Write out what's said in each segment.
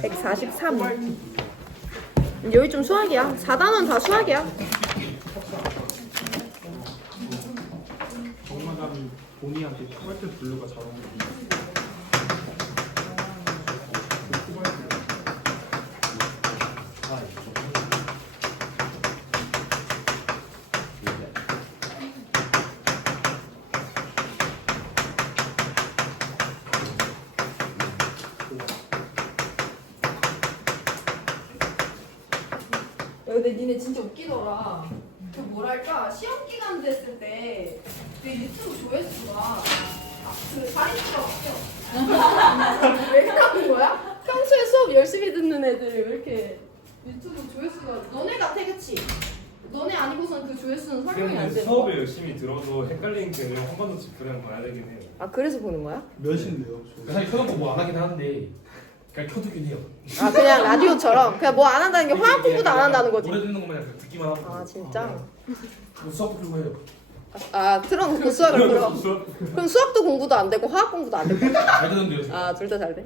143. 여기 좀 수학이야. 4단원 다 수학이야. 정마담이 본이한테 코발트 블루가 잘 어울려. 근데 니네 진짜 웃기더라. 그 뭐랄까 시험 기간 됐을 때 내 유튜브 조회수가 그 사인수가 바뀌어. 왜 그러는 거야? 평소에 수업 열심히 듣는 애들이 왜 이렇게 유튜브 조회수가 너네 같아 그치? 너네 아니고선 그 조회수는 설명이 안 되는 거야. 수업에 열심히 들어도 헷갈리는 게 한 번도 그냥 봐야 되긴 해요. 아 그래서 보는 거야? 몇인데요? 사실 켜놓고 뭐 안 하긴 하는데 그냥 켜두긴 해요. 아 그냥 라디오처럼 그냥 뭐 안 한다는 게 화학 공부도 안 한다는 거지. 노래 듣는 것만 그냥 듣기만 하고. 아 진짜? 뭐 수업도 좀 해요. 아 틀어놓고 수학을 들어. 그럼 수학도 공부도 안 되고 화학 공부도 안 되고. 잘 듣는데요. 아 둘 다 잘 돼.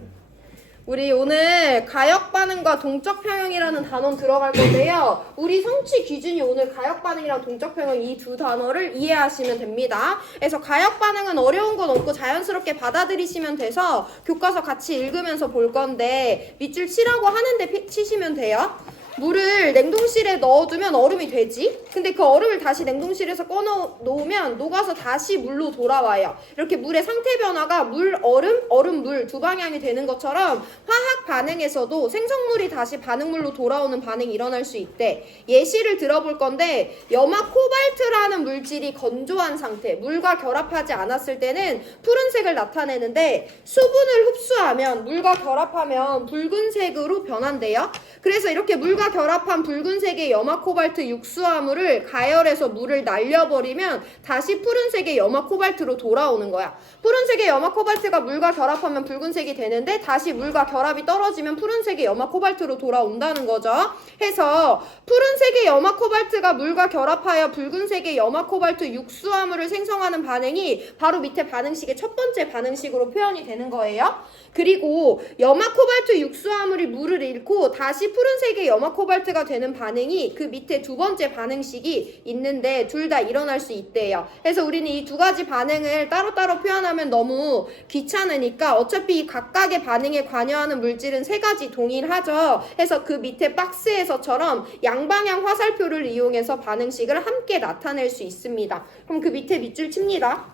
우리 오늘 가역 반응과 동적 평형이라는 단원 들어갈 건데요. 우리 성취 기준이 오늘 가역 반응이랑 동적 평형 이 두 단어를 이해하시면 됩니다. 그래서 가역 반응은 어려운 건 없고 자연스럽게 받아들이시면 돼서 교과서 같이 읽으면서 볼 건데 밑줄 치라고 하는데 치시면 돼요. 물을 냉동실에 넣어두면 얼음이 되지? 근데 그 얼음을 다시 냉동실에서 꺼놓으면 녹아서 다시 물로 돌아와요. 이렇게 물의 상태 변화가 물, 얼음, 얼음, 물 두 방향이 되는 것처럼 화학 반응에서도 생성물이 다시 반응물로 돌아오는 반응이 일어날 수 있대. 예시를 들어볼 건데 염화 코발트라는 물질이 건조한 상태, 물과 결합하지 않았을 때는 푸른색을 나타내는데 수분을 흡수하면 물과 결합하면 붉은색으로 변한대요. 그래서 이렇게 물과 결합한 붉은색의 염화 코발트 육수화물을 가열해서 물을 날려버리면 다시 푸른색의 염화 코발트로 돌아오는 거야. 푸른색의 염화 코발트가 물과 결합하면 붉은색이 되는데 다시 물과 결합이 떨어지면 푸른색의 염화 코발트로 돌아온다는 거죠. 해서 푸른색의 염화 코발트가 물과 결합하여 붉은색의 염화 코발트 육수화물을 생성하는 반응이 바로 밑에 반응식의 첫 번째 반응식으로 표현이 되는 거예요. 그리고 염화 코발트 육수화물이 물을 잃고 다시 푸른색의 염화 코발트가 되는 반응이 그 밑에 두 번째 반응식이 있는데 둘 다 일어날 수 있대요. 그래서 우리는 이 두 가지 반응을 따로따로 표현하면 너무 귀찮으니까 어차피 이 각각의 반응에 관여하는 물질은 세 가지 동일하죠. 해서 그 밑에 박스에서처럼 양방향 화살표를 이용해서 반응식을 함께 나타낼 수 있습니다. 그럼 그 밑에 밑줄 칩니다.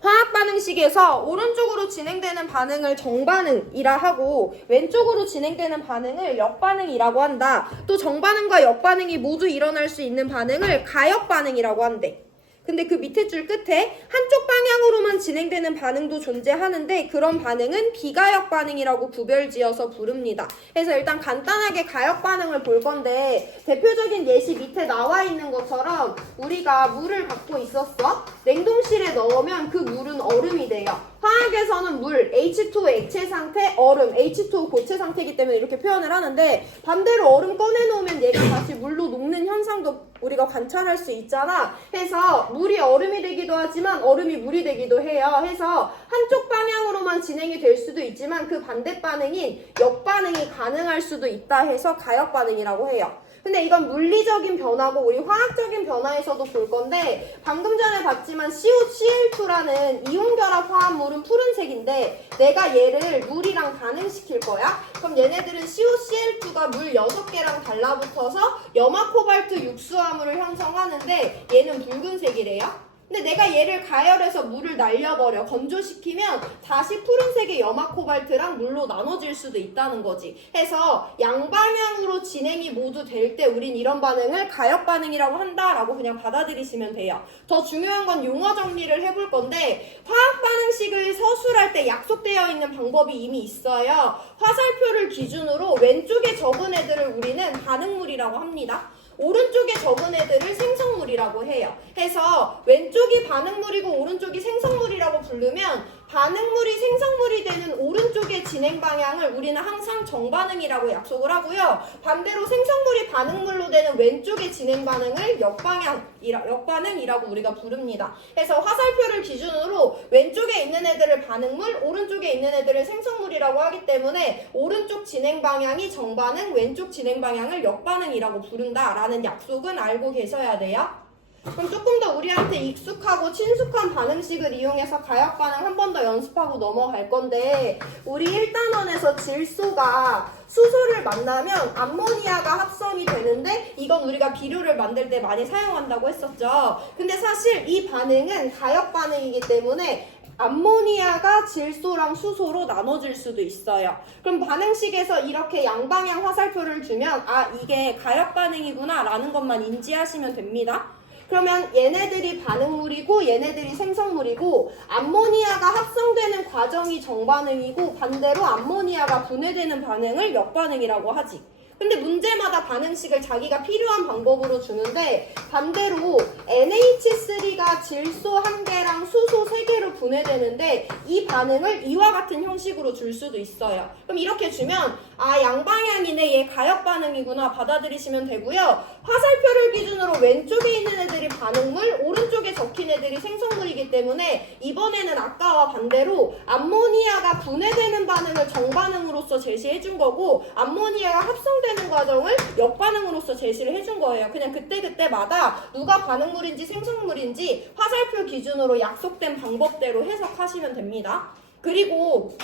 화학 반응식에서 오른쪽으로 진행되는 반응을 정반응이라 하고 왼쪽으로 진행되는 반응을 역반응이라고 한다. 또 정반응과 역반응이 모두 일어날 수 있는 반응을 가역 반응이라고 한대. 근데 그 밑에 줄 끝에 한쪽 방향으로만 진행되는 반응도 존재하는데 그런 반응은 비가역 반응이라고 구별지어서 부릅니다. 그래서 일단 간단하게 가역 반응을 볼 건데 대표적인 예시 밑에 나와 있는 것처럼 우리가 물을 갖고 있었어. 냉동실에 넣으면 그 물은 얼음이 돼요. 화학에서는 물, H2O 액체 상태, 얼음, H2O 고체 상태이기 때문에 이렇게 표현을 하는데 반대로 얼음 꺼내놓으면 얘가 다시 물로 녹는 현상도 우리가 관찰할 수 있잖아. 해서 물이 얼음이 되기도 하지만 얼음이 물이 되기도 해요. 해서 한쪽 방향으로만 진행이 될 수도 있지만 그 반대 반응인 역반응이 가능할 수도 있다 해서 가역 반응이라고 해요. 근데 이건 물리적인 변화고 우리 화학적인 변화에서도 볼 건데 방금 전에 봤지만 COCl2라는 이온결합 화합물은 푸른색인데 내가 얘를 물이랑 반응시킬 거야. 그럼 얘네들은 COCl2가 물 6개랑 달라붙어서 염화 코발트 육수화물을 형성하는데 얘는 붉은색이래요. 근데 내가 얘를 가열해서 물을 날려버려 건조시키면 다시 푸른색의 염화 코발트랑 물로 나눠질 수도 있다는 거지. 해서 양방향으로 진행이 모두 될 때 우린 이런 반응을 가역 반응이라고 한다라고 그냥 받아들이시면 돼요. 더 중요한 건 용어 정리를 해볼 건데 화학 반응식을 서술할 때 약속되어 있는 방법이 이미 있어요. 화살표를 기준으로 왼쪽에 적은 애들을 우리는 반응물이라고 합니다. 오른쪽에 적은 애들을 생성물이라고 해요. 해서 왼쪽이 반응물이고 오른쪽이 생성물이라고 부르면 반응물이 생성물이 되는 오른쪽의 진행 방향을 우리는 항상 정반응이라고 약속을 하고요. 반대로 생성물이 반응물로 되는 왼쪽의 진행 반응을 역반응이라고 우리가 부릅니다. 그래서 화살표를 기준으로 왼쪽에 있는 애들을 반응물, 오른쪽에 있는 애들을 생성물이라고 하기 때문에 오른쪽 진행 방향이 정반응, 왼쪽 진행 방향을 역반응이라고 부른다라는 약속은 알고 계셔야 돼요. 그럼 조금 더 우리한테 익숙하고 친숙한 반응식을 이용해서 가역 반응 한 번 더 연습하고 넘어갈 건데, 우리 1단원에서 질소가 수소를 만나면 암모니아가 합성이 되는데, 이건 우리가 비료를 만들 때 많이 사용한다고 했었죠. 근데 사실 이 반응은 가역 반응이기 때문에 암모니아가 질소랑 수소로 나눠질 수도 있어요. 그럼 반응식에서 이렇게 양방향 화살표를 주면 아, 이게 가역 반응이구나 라는 것만 인지하시면 됩니다. 그러면 얘네들이 반응물이고 얘네들이 생성물이고, 암모니아가 합성되는 과정이 정반응이고 반대로 암모니아가 분해되는 반응을 역반응이라고 하지. 근데 문제마다 반응식을 자기가 필요한 방법으로 주는데, 반대로 NH3가 질소 1개랑 수소 3개로 분해되는데 이 반응을 이와 같은 형식으로 줄 수도 있어요. 그럼 이렇게 주면 아, 양방향이네, 얘 가역 반응이구나 받아들이시면 되고요. 화살표를 기준으로 왼쪽에 있는 애들이 반응물, 오른쪽에 적힌 애들이 생성물이기 때문에 이번에는 아까와 반대로 암모니아가 분해되는 반응을 정반응으로서 제시해 준 거고, 암모니아가 합성되는 과정을 역반응으로서 제시를 해준 거예요. 그냥 그때그때마다 누가 반응물인지 생성물인지 화살표 기준으로 약속된 방법대로 해석하시면 됩니다. 그리고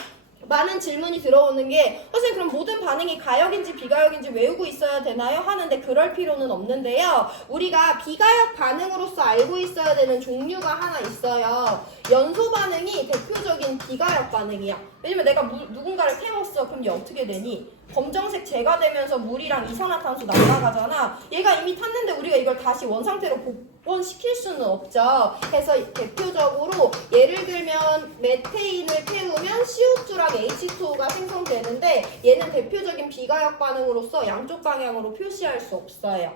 많은 질문이 들어오는 게, 선생님 그럼 모든 반응이 가역인지 비가역인지 외우고 있어야 되나요? 하는데 그럴 필요는 없는데요. 우리가 비가역 반응으로서 알고 있어야 되는 종류가 하나 있어요. 연소 반응이 대표적인 비가역 반응이야. 왜냐면 내가 누군가를 태웠어. 그럼 얘 어떻게 되니? 검정색 재가 되면서 물이랑 이산화탄소 날아가잖아. 얘가 이미 탔는데 우리가 이걸 다시 원상태로 복원시킬 수는 없죠. 그래서 대표적으로 예를 들면 메테인을 태우면 CO2랑 H2O가 생성되는데, 얘는 대표적인 비가역 반응으로서 양쪽 방향으로 표시할 수 없어요.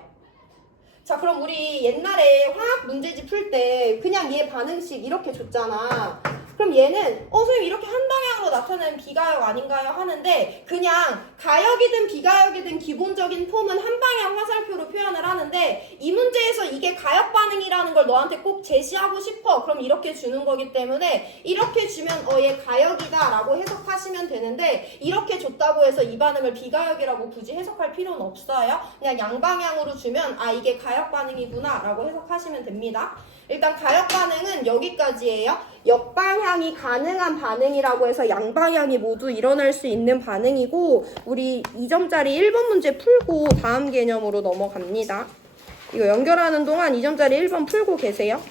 자, 그럼 우리 옛날에 화학 문제집 풀 때 그냥 얘 반응식 이렇게 줬잖아. 그럼 얘는 선생님 이렇게 한 방향으로 나타내는 비가역 아닌가요? 하는데, 그냥 가역이든 비가역이든 기본적인 폼은 한 방향 화살표로 표현을 하는데, 이 문제에서 이게 가역 반응이라는 걸 너한테 꼭 제시하고 싶어. 그럼 이렇게 주는 거기 때문에 이렇게 주면 얘 가역이다 라고 해석하시면 되는데, 이렇게 줬다고 해서 이 반응을 비가역이라고 굳이 해석할 필요는 없어요. 그냥 양방향으로 주면 아, 이게 가역 반응이구나 라고 해석하시면 됩니다. 일단 가역 반응은 여기까지예요. 역방향이 가능한 반응이라고 해서 양방향이 모두 일어날 수 있는 반응이고, 우리 2점짜리 1번 문제 풀고 다음 개념으로 넘어갑니다. 이거 연결하는 동안 2점짜리 1번 풀고 계세요.